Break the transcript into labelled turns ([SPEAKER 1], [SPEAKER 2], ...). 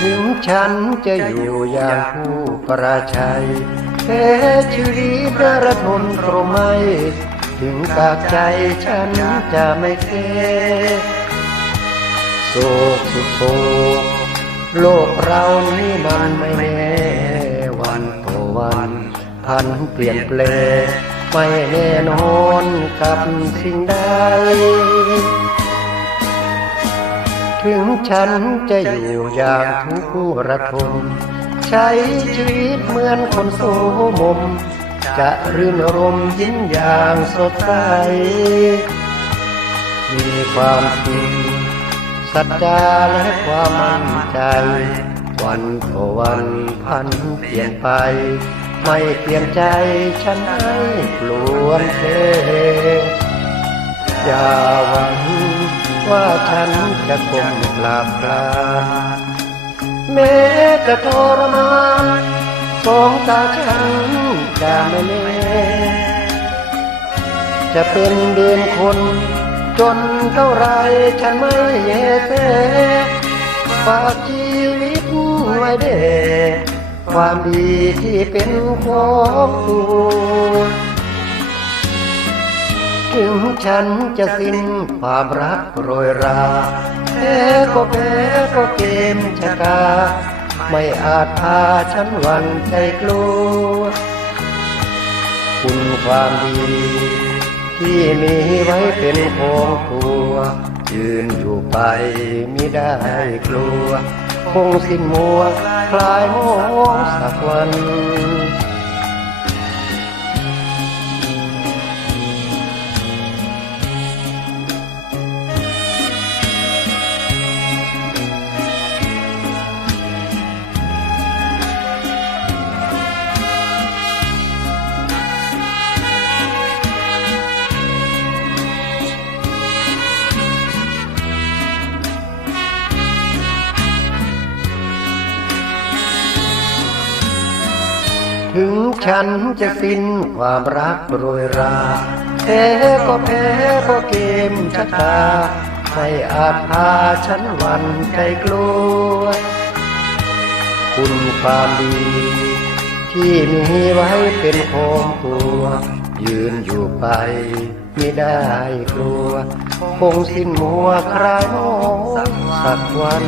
[SPEAKER 1] ถึงฉันจะอยู่อย่างผู้ประชัยแพ้ชีวิตระทมตรมไม่ ถึงกากใจฉันจะไม่เคโศกสุดโศกโลกเรานี้มันไม่แน่วันต่อวัน พันเปลี่ยนแปลงไม่แน่นอนกับสิ่งใด ถึงฉันจะอยู่อย่างทุกข์ระทมใช้ชีวิตเหมือนคนโสมม จะรื่นรมยิ้มอย่างสดใส มีความจริงสัจจาและความมั่นใจ วันต่อวันพันเปลี่ยนไป ไม่เปลี่ยนใจฉันให้ปลวนเพลอย่าหวัง ว่าฉันจะคงหลับลานแม้จะทรมานสองตาฉันจะไม่เล่จะเป็นเดือนคน จนเท่าไรฉันไม่แยแสฝากชีวิตไว้เด้ความดีที่เป็นของตัว ถึงฉันจะสิ้นความรักโรยราแพ้ก็แพ้ก็เกมชะกาไม่อาจพาฉันหวันใจกลัว คุณความดี ที่มีไว้เป็นของตัวยืนอยู่ไปมิได้กลัว คงสิ้นมัวคลายโมงสักวัน ถึงฉันจะสิ้นความรักโรยราแพ้ก็แพ้เพราะเกมชะตาไม่อาจพาฉันหวันใจกลัว คุณความดี ที่มีไว้เป็นของตัวยืนอยู่ไปไม่ได้กลัว คงสิ้นมัวครายโมสักวัน